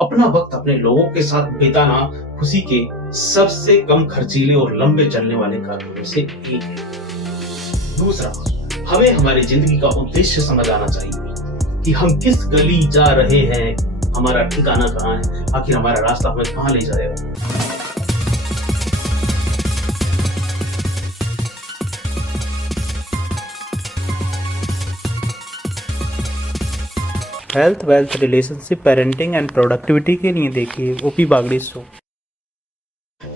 अपना वक्त अपने लोगों के साथ बिताना खुशी के सबसे कम खर्चीले और लंबे चलने वाले कारणों में से एक है। दूसरा, हमें हमारी जिंदगी का उद्देश्य समझ आना चाहिए कि हम किस गली जा रहे हैं, हमारा ठिकाना कहाँ है, आखिर हमारा रास्ता हमें कहाँ ले जाएगा। Health, wealth, relationship, parenting and productivity के लिए देखिए ओपी बागड़ी शो।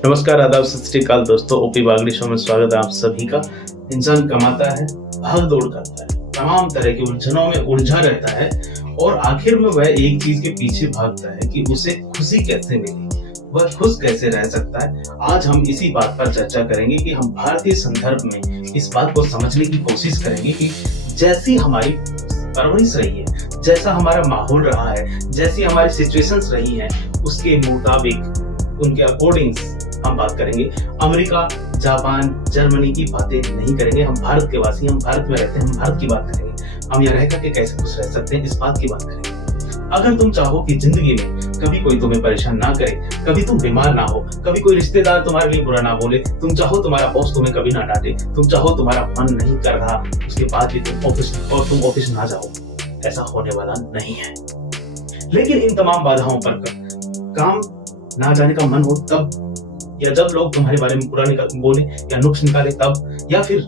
नमस्कार, आदाब, सत श्री अकाल दोस्तों। ओपी बागड़ी शो में स्वागत है आप सभी का। इंसान कमाता है, भाग दौड़ करता है, तमाम तरह की उलझनों में उलझा रहता है और आखिर में वह एक चीज के पीछे भागता है कि उसे खुशी कैसे मिले, वह खुश कैसे रह सकता है। आज हम इसी बात पर चर्चा करेंगे कि हम भारतीय संदर्भ में इस बात को समझने की कोशिश करेंगे कि जैसी हमारी परवरिश रही है, जैसा हमारा माहौल रहा है, जैसी हमारी सिचुएशंस रही हैं, उसके मुताबिक उनके अकॉर्डिंग हम बात करेंगे। अमेरिका, जापान, जर्मनी की बातें नहीं करेंगे। हम भारत के वासी, हम भारत में रहते हैं, हम भारत की बात करेंगे। हम यहाँ रह करके कैसे खुश रह सकते हैं, इस बात की बात करेंगे। अगर तुम चाहो कि जिंदगी में कभी कोई तुम्हें परेशान ना करे, कभी तुम बीमार ना हो, कभी कोई रिश्तेदार तुम्हारे लिए बुरा ना बोले, तुम चाहो तुम्हारा बॉस तुम्हें कभी ना डांटे, तुम चाहो तुम्हारा मन नहीं कर रहा, उसके बाद भी तुम ऑफिस ना जाओ, ऐसा होने वाला नहीं है। लेकिन इन तमाम बाधाओं पर काम ना जाने का मन हो तब, या जब लोग तुम्हारे बारे में बुरा बोले या नुक्स निकाले तब, या फिर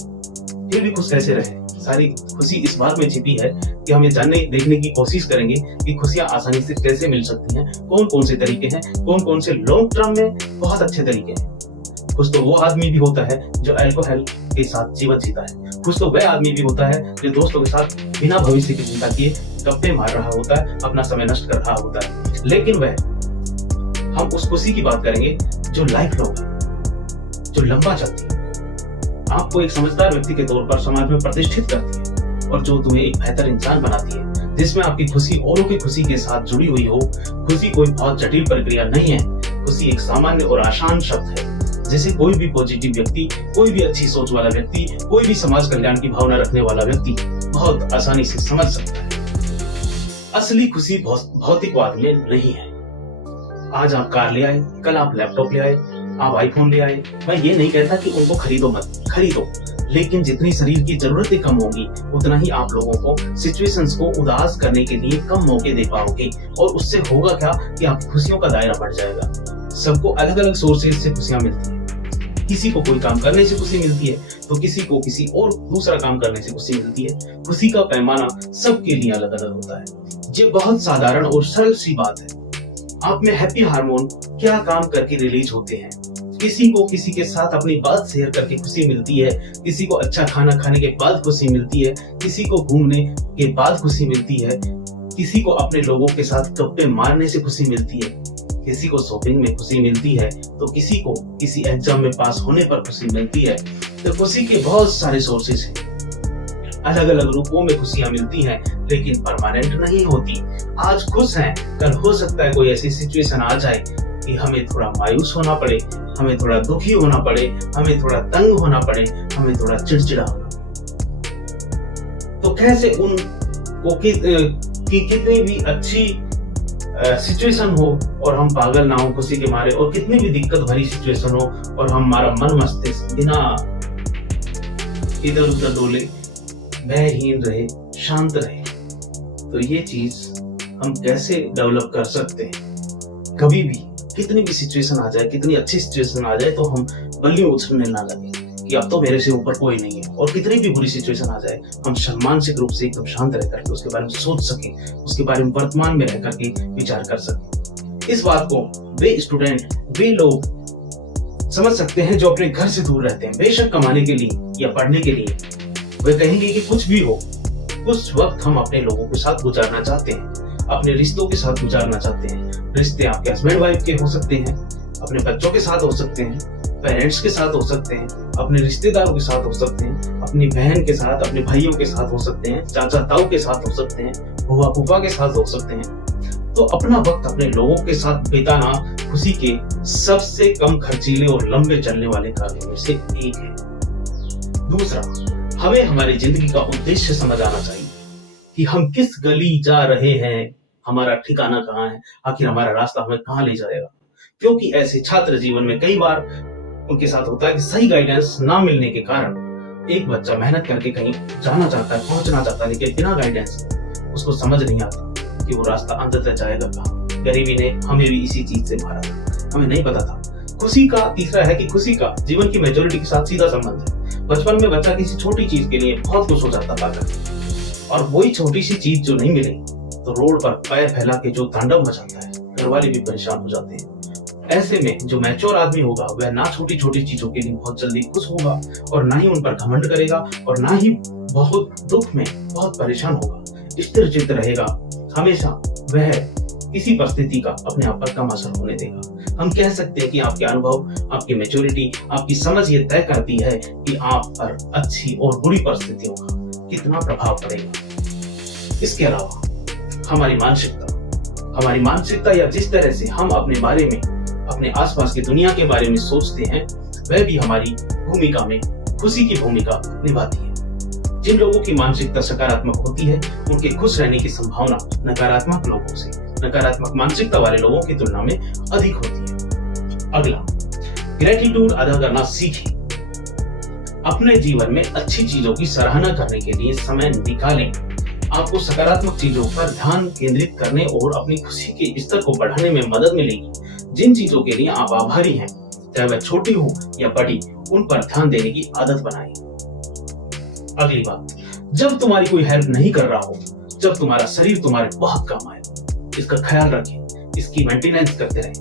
भी खुश कैसे रहे। सारी खुशी इस बात में छिपी है कि हम ये जानने देखने की कोशिश करेंगे कि खुशियां आसानी से कैसे मिल सकती हैं, कौन कौन से तरीके हैं, कौन कौन से लॉन्ग टर्म में बहुत अच्छे तरीके हैं। खुश तो वो आदमी भी होता है जो अल्कोहल के साथ जीवन जीता है। खुश तो वह आदमी भी होता है जो दोस्तों के साथ बिना भविष्य की चिंता किए गप्पे मार रहा होता है, अपना समय नष्ट कर रहा होता है। लेकिन हम उस खुशी की बात करेंगे जो लाइफ लॉन्ग है, जो लंबा चलती है, आपको एक समझदार व्यक्ति के तौर पर समाज में प्रतिष्ठित करती है और जो तुम्हें एक बेहतर इंसान बनाती है, जिसमें आपकी खुशी औरों की खुशी के साथ जुड़ी हुई हो। खुशी कोई बहुत जटिल प्रक्रिया नहीं है। खुशी एक सामान्य और आसान शब्द है जिसे कोई भी पॉजिटिव व्यक्ति, कोई भी अच्छी सोच वाला व्यक्ति, कोई भी समाज कल्याण की भावना रखने वाला व्यक्ति बहुत आसानी से समझ सकता है। असली खुशी भौतिकवाद में नहीं है। आज आप कार ले आए, कल आप लैपटॉप ले आए, आप आईफोन ले आए। मैं ये नहीं कहता कि उनको खरीदो मत, खरीदो, लेकिन जितनी शरीर की जरूरतें कम होंगी उतना ही आप लोगों को सिचुएशंस को उदास करने के लिए कम मौके दे पाओगे और उससे होगा क्या कि आपकी खुशियों का दायरा बढ़ जाएगा। सबको अलग अलग सोर्सेज से खुशियां मिलती हैं। किसी को कोई काम करने से खुशी मिलती है तो किसी को किसी और दूसरा काम करने से खुशी मिलती है। खुशी का पैमाना सबके लिए अलग अलग होता है। ये बहुत साधारण और सरल सी बात है। आप में हैप्पी हार्मोन क्या काम करके रिलीज होते हैं। किसी को किसी के साथ अपनी बात शेयर करके खुशी मिलती है, किसी को अच्छा खाना खाने के बाद खुशी मिलती है, किसी को घूमने के बाद खुशी मिलती है, किसी को अपने लोगों के साथ गप्पे मारने से खुशी मिलती है, किसी को शॉपिंग में खुशी मिलती है, तो किसी को किसी एग्जाम में पास होने पर खुशी मिलती है। तो खुशी के बहुत सारे सोर्सेस हैं। अलग अलग रूपों में खुशियां मिलती हैं, लेकिन परमानेंट नहीं होती। आज खुश हैं, कल हो सकता है कोई ऐसी सिचुएशन आ जाए कि हमें थोड़ा मायूस होना पड़े, हमें थोड़ा दुखी होना पड़े, हमें थोड़ा तंग होना पड़े, हमें थोड़ा चिड़चिड़ा होना पड़े। तो कैसे उनको कि कितनी भी अच्छी सिचुएशन हो और हम पागल ना हो खुशी के मारे, और कितनी भी दिक्कत भरी सिचुएशन हो और हमारा मन मस्तिष्क बिना इधर उधर डोले, भयहीन रहे, शांत रहे, तो ये चीज हम कैसे डेवलप कर सकते हैं। कभी भी कितनी भी सिचुएशन आ जाए, कितनी अच्छी सिचुएशन आ जाए, तो हम बल्लियों उछलने ना लगे कि अब तो मेरे से ऊपर कोई नहीं है। और कितनी भी बुरी सिचुएशन आ जाए, हम मानसिक रूप से एकदम शांत रह करके उसके बारे में सोच सके, उसके बारे में वर्तमान में रह करके विचार कर सके। इस बात को वे स्टूडेंट, वे लोग समझ सकते हैं जो अपने घर से दूर रहते हैं, बेशक कमाने के लिए या पढ़ने के लिए। वे कहेंगे कि कुछ भी हो, कुछ वक्त हम अपने लोगों के साथ गुजारना चाहते हैं, अपने रिश्तों के साथ गुजारना चाहते हैं। रिश्ते आपके हस्बैंड वाइफ के हो सकते हैं, अपने बच्चों के साथ हो सकते हैं, पेरेंट्स के साथ हो सकते हैं, अपने रिश्तेदारों के साथ हो सकते हैं, अपनी बहन के साथ, अपने भाइयों के साथ हो सकते हैं, चाचा ताऊ के साथ हो सकते हैं, बुआ फूफा के साथ हो सकते हैं। तो अपना वक्त अपने लोगों के साथ बिताना खुशी के सबसे कम खर्चीले और लंबे चलने वाले कारणों में से एक है। दूसरा, हमें हमारी जिंदगी का उद्देश्य समझ आना चाहिए कि हम किस गली जा रहे हैं, हमारा ठिकाना कहाँ है, आखिर हमारा रास्ता हमें कहाँ ले जाएगा। क्योंकि ऐसे छात्र जीवन में कई बार उनके साथ होता है कि सही गाइडेंस ना मिलने के कारण एक बच्चा मेहनत करके कहीं जाना चाहता है, पहुंचना चाहता है, लेकिन बिना गाइडेंस उसको समझ नहीं आता कि वो रास्ता अंततः जाएगा कहाँ। गरीबी ने हमें भी इसी चीज से मारा था, हमें नहीं पता था। खुशी का तीसरा है कि खुशी का जीवन की मेजोरिटी के साथ सीधा संबंध है। बचपन में बच्चा किसी छोटी चीज के लिए बहुत खुश हो जाता पाकर, और वही छोटी सी चीज जो नहीं मिले तो रोड पर पैर फैला के जो तांडव मचाता है, घर वाले भी परेशान हो जाते हैं। ऐसे में जो मैच्योर आदमी होगा वह ना छोटी छोटी चीजों के लिए बहुत जल्दी खुश होगा और ना ही उन पर घमंड करेगा और ना ही बहुत दुख में बहुत परेशान होगा। स्थिर चित्त रहेगा, हमेशा वह किसी परिस्थिति का अपने आप पर कम असर होने देगा। हम कह सकते हैं कि आपके अनुभव, आपकी मैच्योरिटी, आपकी समझ ये तय करती है कि आप पर अच्छी और बुरी परिस्थितियों का कितना प्रभाव पड़ेगा। इसके अलावा हमारी मानसिकता या जिस तरह से हम अपने बारे में, अपने आसपास की दुनिया के बारे में सोचते हैं, वह भी हमारी भूमिका में खुशी की भूमिका निभाती है। जिन लोगों की मानसिकता सकारात्मक होती है उनके खुश रहने की संभावना नकारात्मक मानसिकता वाले लोगों की तुलना में अधिक होती है। अगला, ग्रेटिट्यूड अदा करना सीखें। अपने जीवन में अच्छी चीजों की सराहना करने के लिए समय निकालें। आपको सकारात्मक चीजों पर ध्यान केंद्रित करने और अपनी खुशी के स्तर को बढ़ाने में मदद मिलेगी। जिन चीजों के लिए आप आभारी हैं, चाहे वह छोटी हो या बड़ी, उन पर ध्यान देने की आदत बनाएं। अगली बात, जब तुम्हारी कोई हेल्प नहीं कर रहा हो, जब तुम्हारा शरीर तुम्हारे बहुत काम आए, इसका ख्याल रखें, इसकी मेंटेनेंस करते रहें,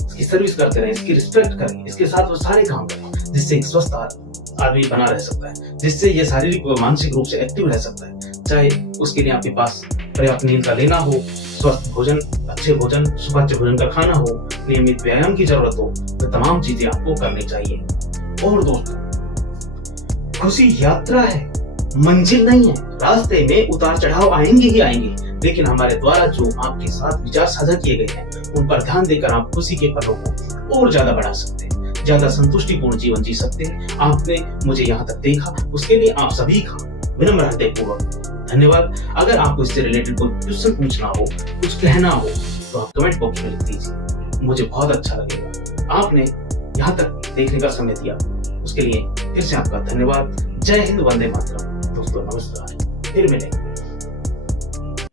इसकी सर्विस करते रहें, इसकी रिस्पेक्ट करें, इसके साथ वो सारे काम करें जिससे एक स्वस्थ आदमी बना रह सकता है, जिससे ये शारीरिक व मानसिक रूप से एक्टिव रह सकता है। चाहे उसके लिए आपके पास पर्याप्त नींद का लेना हो, स्वस्थ भोजन, अच्छे भोजन, सुबह अच्छे भोजन का खाना हो, नियमित व्यायाम की जरूरत हो, तो तमाम चीजें आपको करनी चाहिए। और दोस्तों, खुशी यात्रा है, मंजिल नहीं है। रास्ते में उतार चढ़ाव आएंगे ही आएंगे, लेकिन हमारे द्वारा जो आपके साथ विचार साझा किए गए हैं उन पर ध्यान देकर आप खुशी के पलों को और ज्यादा बढ़ा सकते हैं, ज्यादा संतुष्टिपूर्ण जीवन जी सकते हैं। आपने मुझे यहाँ तक देखा, उसके लिए आप सभी का विनम्र हृदयपूर्वक धन्यवाद। अगर आपको इससे रिलेटेड कोई क्वेश्चन पूछना हो, कुछ कहना हो, तो आप कमेंट बॉक्स में लिख दीजिए, मुझे बहुत अच्छा लगेगा। आपने यहाँ तक देखने का समय दिया, उसके लिए फिर से आपका धन्यवाद। जय हिंद, वंदे मातरम। दोस्तों नमस्कार, फिर मिलेंगे।